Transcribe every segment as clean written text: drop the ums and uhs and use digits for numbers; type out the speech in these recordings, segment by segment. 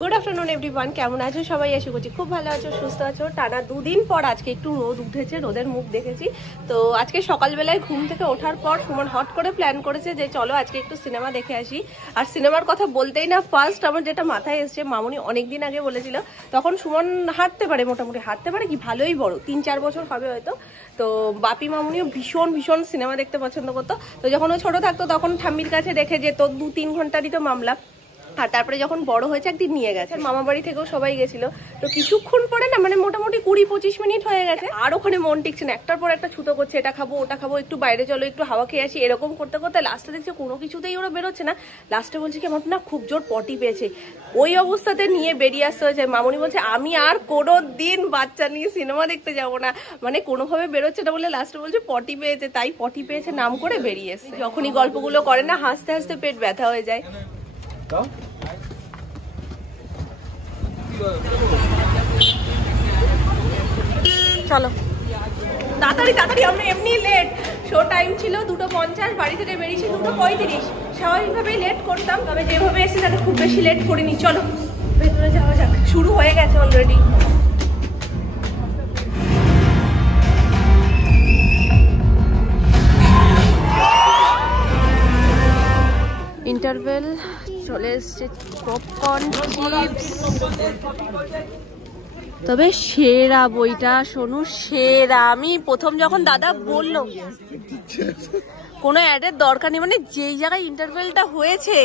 Good afternoon everyone কেমন আছো সবাই আশা করছি খুব ভালো আছো সুস্থ আছো টানা দুদিন পর আজকে একটু রোদ উঠেছে রোদের মুখ দেখেছি তো আজকে সকালবেলায় ঘুম থেকে ওঠার পর সুমন হট করে প্ল্যান করেছে যে চলো আজকে একটু সিনেমা দেখে আসি আর সিনেমার কথা বলতেই না ফার্স্ট আমার যেটা মাথায় এসেছে মামুনি অনেকদিন আগে বলেছিল তখন সুমন হাঁটতে পারে মোটামুটি হাঁটতে পারে কি ভালোই বড় ৩-৪ বছর হবে হয়তো তো বাপি মামুনিও ভীষণ ভীষণ সিনেমা দেখতে পছন্দ করতো তো যখন ও ছোট থাকতো তখন ঠাম্মির কাছে রেখে যেত ২-৩ ঘন্টারই তো মামলা আর তারপরে যখন বড় হয়েছে একদিন নিয়ে গেছে মামা বাড়ি থেকেও সবাই গেছিল তো কিছুক্ষণ পরে না মানে মোটামুটি ২০-২৫ মিনিট হয়ে গেছে আর ওখানে মন টিকছে না একটার পর একটা ছুতো করছে এটা খাবো ওটা খাবো একটু বাইরে চলো একটু হাওয়া খেয়ে আসি এরকম করতে করতে লাস্টে দেখছে কোনো কিছুতেই ওরা বেরোচ্ছে না লাস্টে বলছে কি আমার না খুব জোর পটি পেয়েছে ওই অবস্থাতে নিয়ে বেরিয়ে আসতে হয়েছে মামুনি বলছে আমি আর কোনো দিন বাচ্চা নিয়ে সিনেমা দেখতে যাবো না মানে কোনোভাবে বেরোচ্ছে না বলে লাস্টে বলছে পটি পেয়েছে তাই পটি পেয়েছে নাম করে বেরিয়ে এসছে যখনই গল্পগুলো করে না হাসতে হাসতে পেট ব্যথা হয়ে যায় চলো তাড়াতাড়ি তাড়াতাড়ি আমরা এমনি লেট শো টাইম ছিল 2:50 বাড়ি থেকে বেরিয়েছি 2:35 স্বাভাবিকভাবেই লেট করতাম তবে যেভাবে এসে তাতে খুব বেশি লেট করিনি চলো ভেতরে যাওয়া যাক শুরু হয়ে গেছে অলরেডি ইন্টারভেল চলে এসছে পপকর্ন চিপস তবে সেরা বইটা শোনো সেরা আমি প্রথম যখন দাদা বললো কোনো অ্যাডের দরকার নেই মানে যেই জায়গায় ইন্টারভেলটা হয়েছে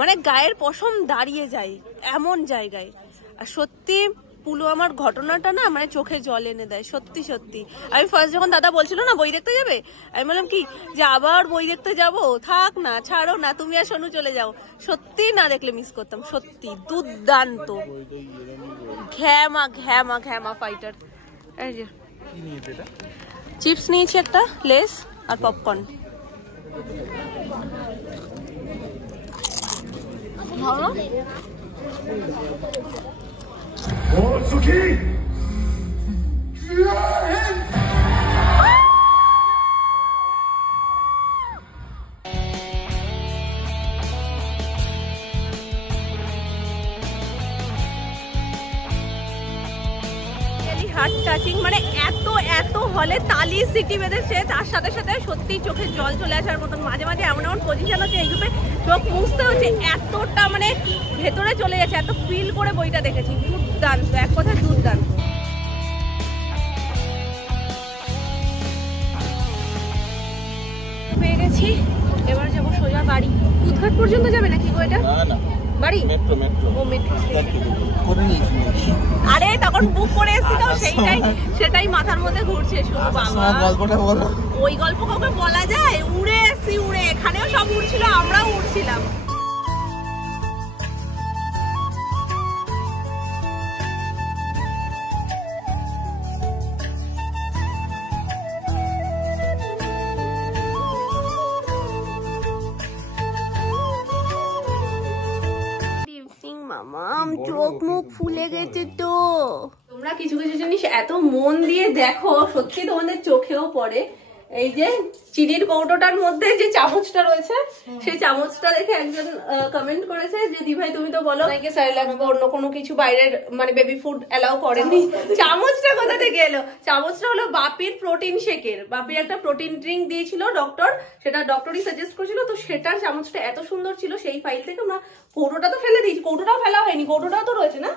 মানে গায়ের পশম দাঁড়িয়ে যায় এমন জায়গায় আর সত্যি পুলওয়ামার ঘটনাটা না মানে চোখে জল এনে দেয় সত্যি সত্যি আমি ফার্স্ট যখন দাদা বলছিল না বই দেখতে যাবে আমি বললাম কি যে আবার বই দেখতে যাব থাক না ছাড়ো না তুমি আর সোনু চলে যাও সত্যি না দেখলে মিস করতাম সত্যি দুর্দান্ত ঘ্যামা ঘ্যামা ঘ্যামা ফাইটার এই যে চিপস নিয়েছি একটা লেস আর পপকর্ন ভালো হার্ট টাচিং মানে এত এত হলে তালি সিটি বেঁধেছে তার সাথে সাথে সত্যি চোখে জল চলে আসার মতন মাঝে মাঝে এমন এমন পজিশন হচ্ছে এই গ্রুপে চোখ মুছতে হচ্ছে এতটা মানে ভেতরে চলে যাচ্ছে এত ফিল করে বইটা দেখেছি দুর্দান্ত এক কথায় দুর্দান্ত পেয়ে গেছি এবার যাবো সোজা বাড়ি উদ্ঘাট পর্যন্ত যাবে নাকি বইটা বাড়ি ও মেট্রো আরে তখন বুক করে এসেছি তো সেটাই মাথার মধ্যে ঘুরছে শুধু বাবা ওই গল্প কাউকে বলা যায় উড়ে এসছি উড়ে এখানেও সব উড়ছিল আমরাও উড়ছিলাম চোখ মুখ ফুলে গেছে তো তোমরা কিছু কিছু জিনিস এত মন দিয়ে দেখো সত্যি তোমাদের চোখেও পড়ে এই যে চিনির কৌটোটার মধ্যে যে চামচটা রয়েছে সেই চামচটা দেখে একজন কমেন্ট করেছে যে দি ভাই তুমি তো বলো নাকি সাইলাক অন্য কোনো কিছু বাইরের মানে বেবি ফুড অ্যালাউ করেনি চামচটা কোথা থেকে এলো চামচটা হলো বাপির প্রোটিন শেকের বাপির একটা প্রোটিন ড্রিঙ্ক দিয়েছিল ডক্টর সেটা ডক্টরই সাজেস্ট করেছিল তো সেটার চামচটা এত সুন্দর ছিল সেই ফাইল থেকে আমরা কৌটোটা তো ফেলে দিয়েছি কৌটোটাও ফেলা হয়নি কৌটোটাও তো রয়েছে না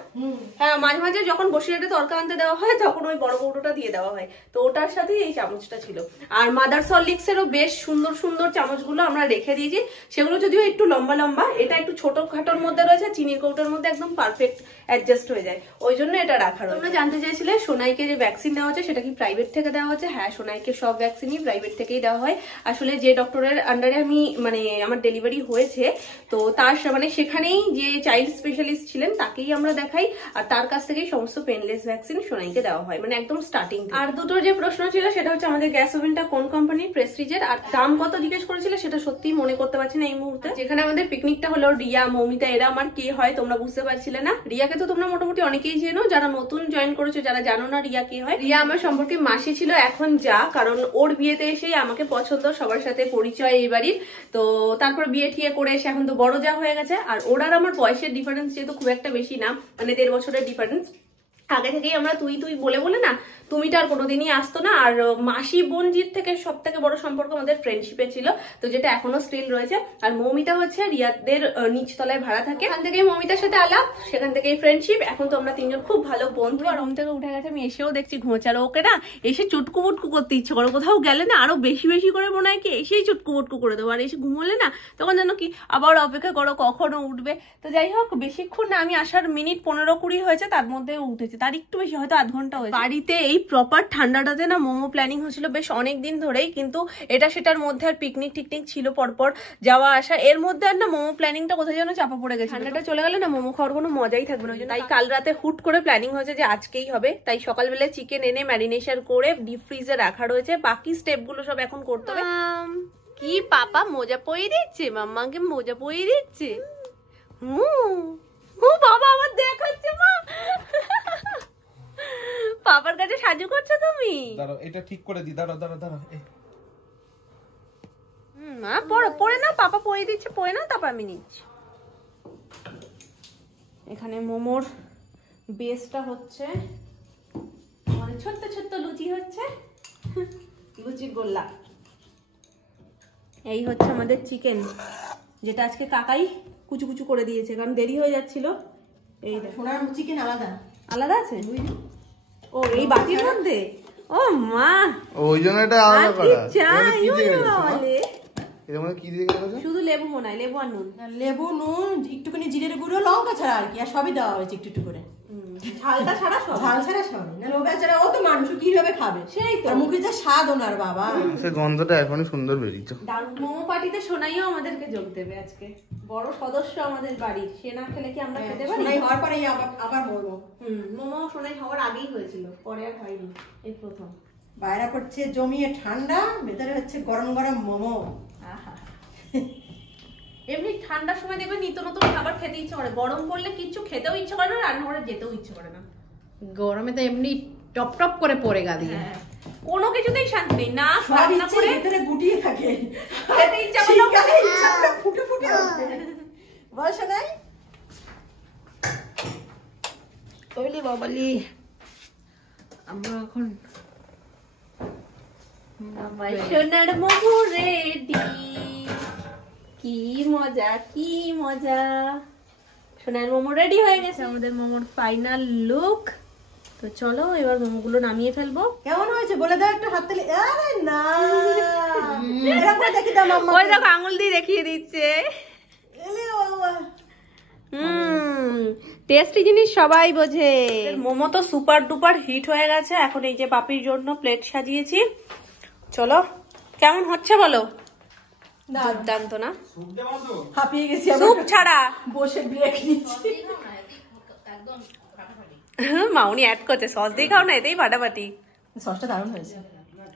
হ্যাঁ মাঝে মাঝে যখন বসিরহাটে তরকা আনতে দেওয়া হয় তখন ওই বড় কৌটোটা দিয়ে দেওয়া হয় তো ওটার সাথেই এই চামচটা ছিল আর মাদার সলিক্স এরও বেশ সুন্দর সুন্দর চামচগুলো আমরা রেখে দিয়েছি সেগুলো যদিও একটু লম্বা লম্বা এটা একটু ছোট খাটোর মধ্যে রয়েছে চিনির কৌটোর মধ্যে একদম পারফেক্ট অ্যাডজাস্ট হয়ে যায় ওই জন্য এটা রাখা রয়েছে তোমরা জানতে চাইছিলে সোনাইকে যে ভ্যাকসিন দেওয়া হচ্ছে সেটা কি প্রাইভেট থেকে দেওয়া হচ্ছে হ্যাঁ সোনাইকে সব ভ্যাকসিনই প্রাইভেট থেকেই দেওয়া হয় আসলে যে ডক্টরের আন্ডারে আমি মানে আমার ডেলিভারি হয়েছে তো তার মানে সেখানেই যে চাইল্ড স্পেশালিস্ট ছিলেন তাকেই আমরা দেখাই আর তার কাছ থেকেই সমস্ত পেনলেস ভ্যাকসিন সোনাইকে দেওয়া হয় মানে একদম স্টার্টিং আর দুটোর যে প্রশ্ন ছিল সেটা হচ্ছে আমাদের গ্যাস ওভেনটা কোন কোম্পানির, প্রেস্টিজের। আর দাম কত জিজ্ঞেস করেছিল সেটা সত্যি মনে করতে পারছি না এই মুহূর্তে। যেখানে আমাদের পিকনিকটা হলো, রিয়া, মৌমিতা এরা আমার কে হয় তোমরা বুঝতে পারছিলে না। রিয়াকে তো তোমরা মোটামুটি অনেকেই চেনো, যারা নতুন জয়েন করেছো, যারা জানো না রিয়া কে হয়। রিয়া আমার সম্পর্কে মাসি ছিল, এখন যা, কারণ ওর বিয়েতে এসেই আমাকে পছন্দ, সবার সাথে পরিচয় এই বাড়ির। তো তারপর বিয়ে ঠিয়ে করে এসে এখন তো বড় যা হয়ে গেছে। আর ওর আর আমার বয়সের ডিফারেন্স যেহেতু খুব একটা বেশি না, মানে 1.5 বছরের ডিফারেন্স, আগে থেকেই আমরা তুই তুই বলে বলে না তুমিটা আর কোনোদিনই আসতো না। আর মাসি বোনজির থেকে সব থেকে বড় সম্পর্ক আমাদের ফ্রেন্ডশিপে ছিল, তো যেটা এখনো স্টিল রয়েছে। আর মৌমিতা হচ্ছে রিয়াদের নিচতলায় ভাড়া থাকে, এখান থেকেই মৌমিতার সাথে আলাপ, সেখান থেকেই ফ্রেন্ডশিপ। এখন তো আমরা 3 জন খুব ভালো বন্ধু। আর রুম থেকে উঠে গেছে, আমি এসেও দেখছি ঘুমোচ্ছে। আর ওকে না এসে চুটকু মুটকু করতে ইচ্ছে করে, কোথাও গেলে না আরো বেশি বেশি করে মনে হয় কি এসেই চুটকু মুটকু করে দেবো। আর এসে ঘুমোলে না তখন যেন কি আবার অপেক্ষা করো কখনো উঠবে। তো যাই হোক, বেশিক্ষণ না, আমি আসার মিনিট 15-20 হয়েছে, তার মধ্যে উঠেছে, তার একটু বেশি, হয়তো আধ ঘন্টা হয়েছে। বাড়িতে এই প্রপার ঠান্ডাটাতে না মোমো প্ল্যানিং হচ্ছিল বেশ অনেক দিন ধরেই, কিন্তু এটা সেটার মধ্যে আর পিকনিক টিকনিক ছিল পরপর যাওয়া আসা, এর মধ্যে আর না মোমো প্ল্যানিংটা কোথায় যেন চাপা পড়ে গেছে। ঠান্ডাটা চলে গেলে না মোমো খাওয়ার কোনো মজাই থাকবে না। তাই কাল রাতে হুট করে প্ল্যানিং হয়েছে যে আজকেই হবে। তাই সকালবেলা চিকেন এনে ম্যারিনেশন করে ডিপ ফ্রিজে রাখা রয়েছে, বাকি স্টেপগুলো সব এখন করতে হবে। কি পাপা মোজা পরিয়ে দিচ্ছে, মাম্মাকে মোজা পরিয়ে দিচ্ছে। বাবা আমার দেখাচ্ছে মা, পাপার কাছে সাজু করছো তুমি। দাঁড়াও এটা ঠিক করে দি, দাঁড়াও দাঁড়াও দাঁড়াও। মা পরে না, পাপা পরিয়ে দিচ্ছে, পরে না, তারপর আমি নিচ্ছি। এখানে মোমোর বেসটা হচ্ছে, মানে ছোট্ট ছোট্ট লুচি হচ্ছে, লুচি গোল্লা। এই হচ্ছে আমাদের চিকেন, যেটা আজকে কাকাই কুচু কুচু করে দিয়েছে, কারণ দেরি হয়ে যাচ্ছিল। এই সোনার চিকেন আলাদা আলাদা আছে, ও এই বাটির মধ্যে। ও মা, ওই জন্য এটা আলাদা করা। কি দিয়ে গেছে? শুধু লেবু মনে হয়, লেবু আর নুন। লেবু, নুন, একটুখানি জিরের গুঁড়ো, লঙ্কা ছাড়া আর কি, আর সবই দেওয়া হয়েছে একটু একটু করে। ঝালটা ছাড়া সব, ঝাল ছাড়া সব। না ও বেচারা, ও তো মানুষ, কিভাবে খাবে? সেই তো, মুখে যা স্বাদ ওনার বাবা, সে গন্ধটা এখনই সুন্দর বেরিয়েছে। মোমো পার্টিতে সোনাইও আমাদেরকে যোগ দেবে আজকে, বড় সদস্য আমাদের বাড়ির। সে না খেলে কি আমরা খেতে পারি? সোনাই হওয়ার পরে আবার মোমো। মোমো সোনাই হওয়ার আগেই হয়েছিল, পরে আর হয়নি, এই প্রথম। বাইরে পড়ছে জমিয়ে ঠান্ডা, ভেতরে হচ্ছে গরম গরম মোমো। এমনি ঠান্ডার সময় দেখবে নিত্য নতুন খাবার খেতে ইচ্ছে করে, গরম পড়লে কিচ্ছু খেতেও ইচ্ছে করে না, রান্নাঘরে যেতেও ইচ্ছে করে না। গরমে তো এমনি টপ টপ করে পড়ে গা দিয়ে, কোনো কিছুতেই শান্তি নেই, না রান্না করে ভেতরে গুটিয়ে থাকে, খেতে ইচ্ছা করলে ফুটে ফুটে বসে নাই। ওইলি বাবালি, আমরা এখন সোনার মোমো রেডি। কি মজা, কি মজা, সোনার মোমো রেডি হয়ে গেছে, আমাদের মোমোর ফাইনাল লুক। তো চলো এবার মোমোগুলো নামিয়ে ফেলবো। কেমন হয়েছে বলে দাও একটু, হাততালি। আরে না, এরকম দেখি দাও মাম্মা, ওই দেখো আঙুল দিয়ে দেখিয়ে দিচ্ছে। টেস্টি জিনিস সবাই বোঝে। মোমো তো সুপার ডুপার হিট হয়ে গেছে। এখন এই যে পাপির জন্য প্লেট সাজিয়েছি, চলো কেমন হচ্ছে বলো। দুর্দান্ত না? হাঁপিয়ে গেছি, স্যুপ ছাড়া বসে ব্রেক নিচ্ছি। মাউনি অ্যাড করছে, সস দিয়ে খাও না, এতেই ফাটাফাটি। সসটা দারুণ হয়েছে,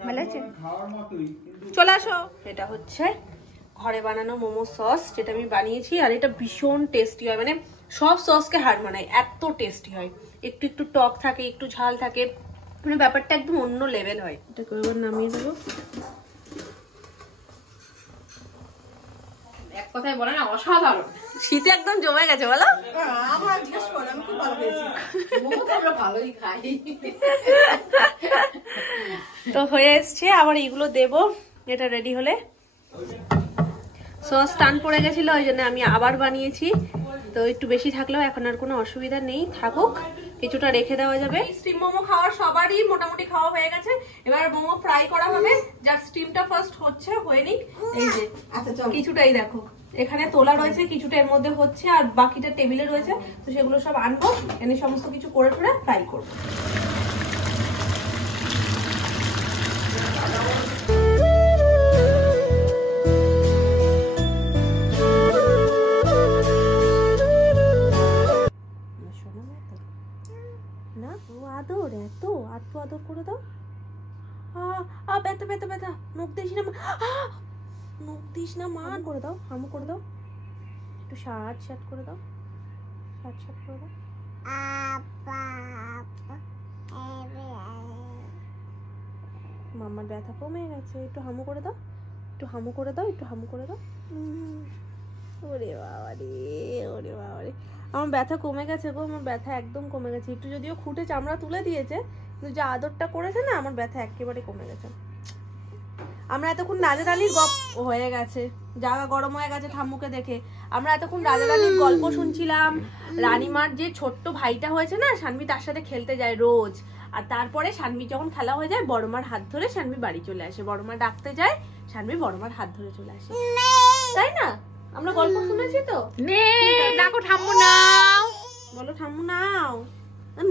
ভালো আছে। চলে আসো, এটা হচ্ছে ঘরে বানানো মোমো সস, যেটা আমি বানিয়েছি। আর এটা ভীষণ টেস্টি হয়, মানে সব সসকে হার মানায়, এত টেস্টি হয়। একটু একটু টক থাকে, একটু ঝাল থাকে, মানে ব্যাপারটা একদম অন্য লেভেল হয়। এটাকে এবার নামিয়ে দেবো। এক কথায় বলে না অসাধারণ, শীতে একদম জমে গেছে বলো। আমার জিজ্ঞেস করো, আমি খুব ভালো পেয়েছি। মোমো তো আমরা ভালোই খাই। তো হয়ে এসছে, আবার এইগুলো দেবো এটা রেডি হলে। সস টান পড়ে গেছিল, ওই জন্য আমি আবার বানিয়েছি। তো একটু বেশি থাকলেও এখন আর কোনো অসুবিধা নেই, থাকুক, কিছুটা রেখে দেওয়া যাবে। স্টিম মোমো খাওয়ার সবারই মোটামুটি খাওয়া হয়ে গেছে, এবার মোমো ফ্রাই করা হবে। যার স্টিমটা ফার্স্ট হচ্ছে হয়ে নিক। এই যে কিছুটাই দেখো এখানে তোলা রয়েছে, কিছুটা এর মধ্যে হচ্ছে, আর বাকিটা টেবিলে রয়েছে। তো সেগুলো সব আনবো, এনে সমস্ত কিছু করে টোরে ফ্রাই করবো। না ও আদর, এত আদর করে দাও। ব্যথা ব্যথা ব্যথা, নখ দিস না, নখ দিস না মা। করে দাও, হামু করে দাও, একটু শার্ট শার্ট করে দাও, শার্ট শার্ট করে দাও। মামার ব্যথা কমে গেছে, একটু হামু করে দাও, একটু হামু করে দাও, একটু হামু করে দাও। ওরে বাবা রে, ওরে বাবা রে, আমার ব্যথা কমে গেছে গো, আমার ব্যথা একদম কমে গেছে। একটু যদিও খুঁটে চামড়া তুলে দিয়েছে, কিন্তু যে আদরটা করেছে না, আমার ব্যথা একেবারে কমে গেছে। আমরা এতক্ষণ রাজা রানীর গপ হয়ে গেছে, জায়গা গরম হয়ে গেছে ঠাম্মুকে দেখে। আমরা এতক্ষণ রাজা রানীর গল্প শুনছিলাম। রানীমার যে ছোট্ট ভাইটা হয়েছে না, সানভি তার সাথে খেলতে যায় রোজ। আর তারপরে সানভি যখন খেলা হয়ে যায়, বড়মার হাত ধরে সানভি বাড়ি চলে আসে। বড়মা ডাকতে যায়, সানভি বড়মার হাত ধরে চলে আসে, তাই না? আমরা গল্প শুনেছি তো। নে ডাকো ঠাম্মু নাও, বলো ঠাম্মু নাও।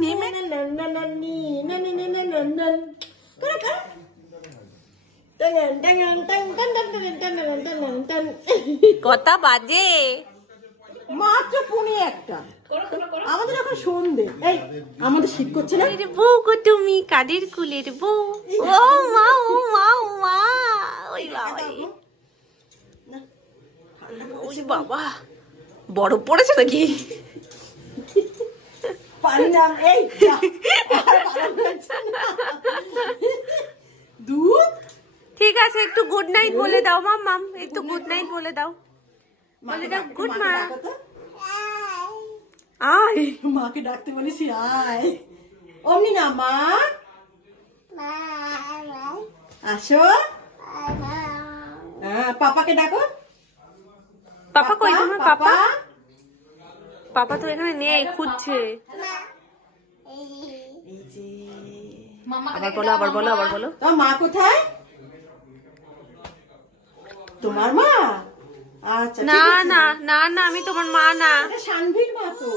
নেমে কটা বাজে? মাত্র 1:45। আমাদের এখন সন্ধে। এই আমাদের শীত করছে না? বউ গো তুমি, কাদের কুলের বউ। ও মা, ও মা, ও মা, ওই বাবা, ওই বাবা, বরফ পড়েছে নাকি? পারি না এই দুধ। ঠিক আছে, একটু গুড নাইট বলে দাও মাম্মাম, একটু গুড নাইট বলে দাও, বলে দাও গুড মা। আয়, মাকে ডাকতে বলিস, আয়। অমনি না মা, আসো। পাপাকে ডাকো। পাপা কই তোমার? পাপা, পাপা তো এখানে নেই, খুঁজছে। আবার বলো, আবার বলো, আবার বলো। তোমার মা কোথায়? তোমার মা? আচ্ছা, না না না না, আমি তোমার মা না। সানভীর মা তো।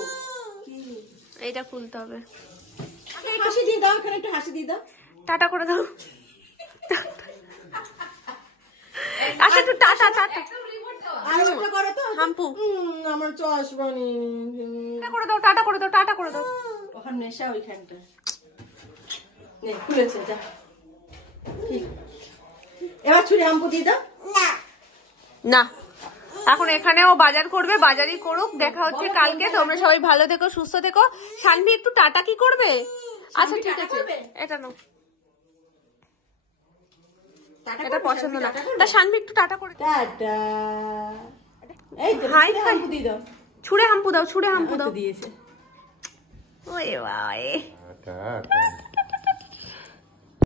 এইটা খুলতে হবে। হাসি দিয়ে দাও, এখানে একটু হাসি দিয়ে দাও। টাটা করে দাও। আচ্ছা, একটু টাটা টাটা। আর ওটা করো তো, হাম্পু আমার চশমা নেই। টাটা করে দাও, টাটা করে দাও, টাটা করে দাও। ওখানে নেশা, ওইখানটা নে খুলেছে, যা। এবার ছুরি হাম্পু দিয়ে দাও। না, এখন এখানেও বাজার করবে, বাজারই করুক। দেখা হচ্ছে কালকে। তোমরা সবাই ভালো থেকো, সুস্থ থেকো। সানভি একটু টাটা কি করবে? আচ্ছা ঠিক আছে, এটা নাও, এটা পছন্দ না। তা সানভি একটু টাটা করে দাও। টাটা। এই তো হাই, হাম্পু দিয়ে দাও। ছুঁড়ে হাম্পু দাও, ছুঁড়ে হাম্পু দাও। দিয়েছে। ওরে বাবা।